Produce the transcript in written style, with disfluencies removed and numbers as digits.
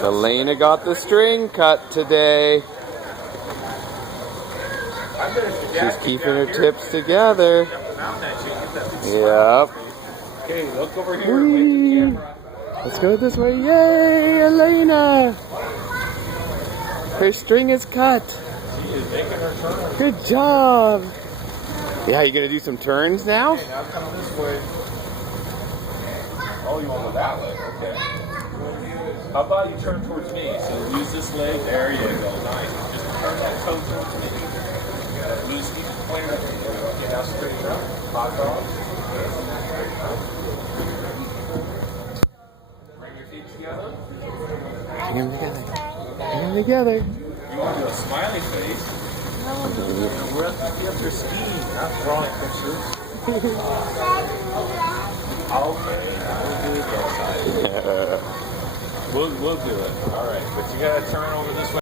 Elena got the string cut today. She's keeping her tips together. Yep. Okay, look over here. Wave the camera. Let's go this way. Yay, Elena! Her string is cut. She is making her turn. Good job. Yeah, you gonna do some turns now? Okay, now come this way. Oh, you want to go that way? Okay. How about you turn towards me? So use this leg. There you go. Nice. Just turn that toe towards me. Loose, keep it clear. Okay, now straighten up. Hot dog. Bring your feet together. Bring them together. Bring them together. You want to do a smiley face. We're up to skiing, not drawing pictures. Okay, now we'll do it that side. We'll do it. All right, but you gotta turn over this way.